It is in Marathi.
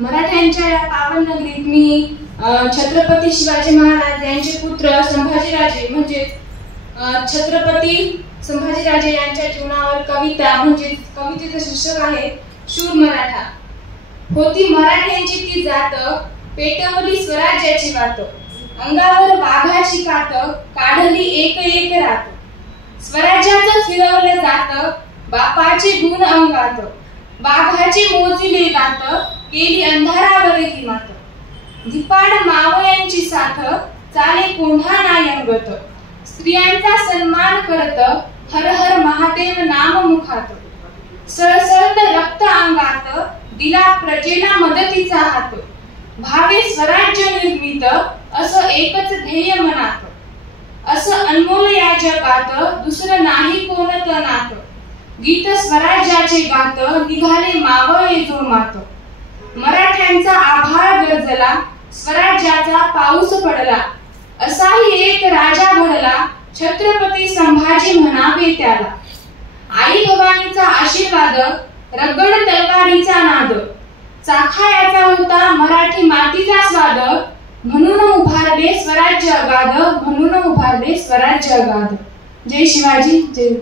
मराठ्यांच्या या पावन नगरीत मी छत्रपती शिवाजी महाराज यांचे पुत्र संभाजीराजे म्हणजे छत्रपती संभाजीराजे यांच्या जीवनावर कविता म्हणजे कवितेचं शीर्षक आहे शूर मराठा. होती मराठ्यांची ती जात, पेटवली स्वराज्याची वाट, अंगावर वाघाची कात, काढली एक एक रात. स्वराज्याचं फिरवलं जात, बापाचे गुण अंगात, वाघाचे मोजिले दात, केली अंधारावरही मात. धिपाड मावळ्यांची साथ, चाले कोंढा नाही अंगत, स्त्रियांचा सन्मान करत, हर हर महादेव नाम मुखात. सळसळत रक्त अंगात, दिला प्रजेला मदतीचा हात. भावे स्वराज्य निर्मित, असं एकच ध्येय मनात. असं अनमोल या जगात, दुसरं नाही कोणतं नात. गीत स्वराज्याचे गात, निघाले मावळे जोमात. मराठ्यांचा आभाळ गरजला, स्वराज्याचा पाऊस पडला. असाही एक राजा घडला, छत्रपती संभाजी म्हणावे त्याला. आई भवानीचा आशीर्वाद, रगड तलवारीचा नाद, चाखायाचा होता मराठी मातीचा स्वाद. म्हणून उभारले स्वराज्य अगाध, म्हणून उभारले स्वराज्य अगाध. जय शिवाजी, जय.